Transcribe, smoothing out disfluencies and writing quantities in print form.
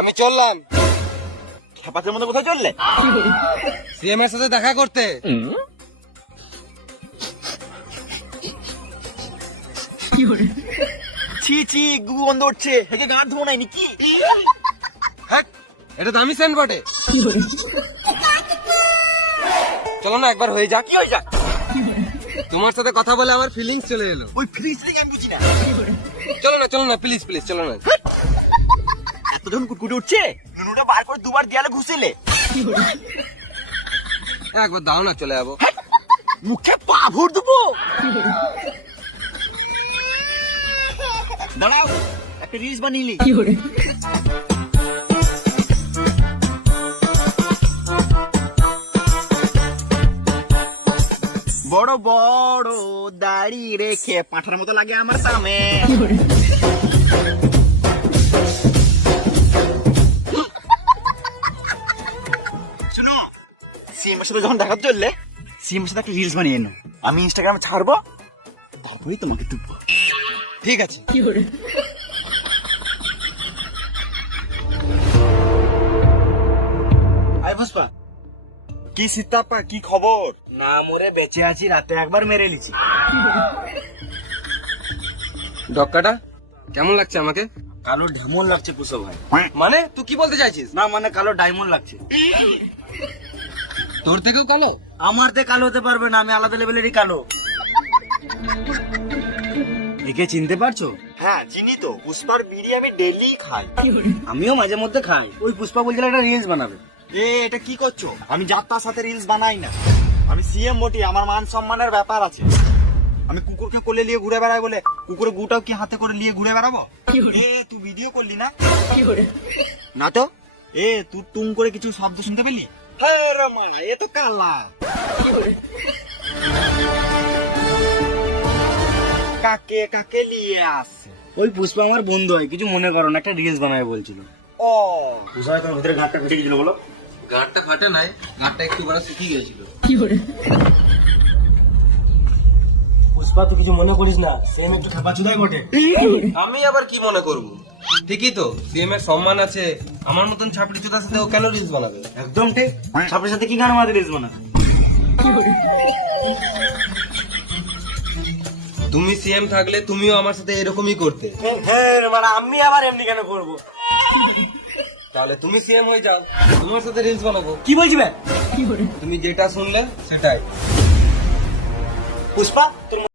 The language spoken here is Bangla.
আমি চললাম খেপাতের মধ্যে কোথায় চললে? সিএম এর সাথে দেখা করতে। ছি ছি, গুগু গন্ধ উঠছে, হেগে গাঁট ধোবো নাই নাকি? হ্যাঁ, এটা তো আমি সেন্ড বটে। চলো না একবার হয়ে যাক। কি হয়ে যাক? তোমার সাথে কথা বলে আমার ফিলিংস চলে এলো। ওই ফ্রিজ থেকে আমি বুঝি না। চলো না প্লিজ প্লিজ চলো না। এতজন কুটকুটে উঠছে, নুনুটা বার করে দুবার দেয়ালে ঘুষেলে। একবার দাও না, চলে যাবো। মুখে পা ভর দেবো। দাঁড়াও, একটা রিলস বানিয়ে বড় বড় দাড়ি রেখে পাঁঠার মতো লাগে আমার সামনে। শুনো, সিএমের সাথে যখন দেখা চললে, সিএমের সাথে একটা রিলস বানিয়ে এনো, আমি ইনস্টাগ্রামে ছাড়বো, তারপরেই তোমাকে টুকবো। ঠিক আছে। আয় পুষ্পা, কি সীতাপা, কি খবর? না মরে বেঁচে আছি, রাতে একবার মেরে নিছি। ডক্কাটা কেমন লাগছে আমাকে? কালো ঢামন লাগছে পুষ্পা ভাই। মানে তুই কি বলতে চাইছিস? না মানে কালো ডায়মন্ড লাগছে। তোর থেকেও কালো? আমার তে কালো হতে পারবে না, আমি আলাদা লেভেলেরই কালো। একে চিনতে পারছো? হ্যাঁ চিনি তো, পুষ্পার বিড়ি আমি ডেইলি খাই। আমিও মাঝে মধ্যে খাই। ওই পুষ্পা বলছিল একটা রিলস বানাবে। এটা কি করছো? আমি যাত্রার সাথে রিলস বানাই না, আমি সিএম বটি, আমার মান সম্মানের ব্যাপার আছে। আমি কুকুরকে কোলে নিয়ে ঘুরে বেড়াই বলে কুকুরের গুটাও কি হাতে করে নিয়ে ঘুরে বেড়াবো? তুই ভিডিও করলি না? না তো। তুই টুং করে কিছু শব্দ শুনতে পেলি? হ্যাঁ রে মা, এ তো কালা। কাকে কাকে নিয়ে আসছে? ওই পুষ্পা আমার বন্ধু হয়, কিছু মনে করো না, একটা রিলস বানাবে বলছিল। ও পুষ্পা তোমার ভিতরে গাঁটটা ফেটে গেছিল বলো? গাঁটটা ফাটে নাই, গাঁটটা একটু বড় শুকিয়ে গেছিল। পুষ্পা তুই কিছু মনে করিস না, সেম একটু খেপা চুদাই বটে। আমি আবার কি মনে করব? ঠিকই তো, সিএম এর সম্মান আছে, আমার মতন ছাপড়ি চোদার সাথে ও কেন রিলস বানাবে? একদম ঠিক। ছাপড়ির সাথে কি গান মারাতে রিলস বানাবে? তুমি সিএম থাকলে তুমিও আমার সাথে এরকমই করতে। হ্যাঁ মানে আমি আবার এমনি কেন করবো? তাহলে তুমি সিএম হয়ে যাও, তোমার সাথে রিলস বানাবো। কি বলছি ভাই? তুমি যেটা শুনলে সেটাই। পুষ্পা তোর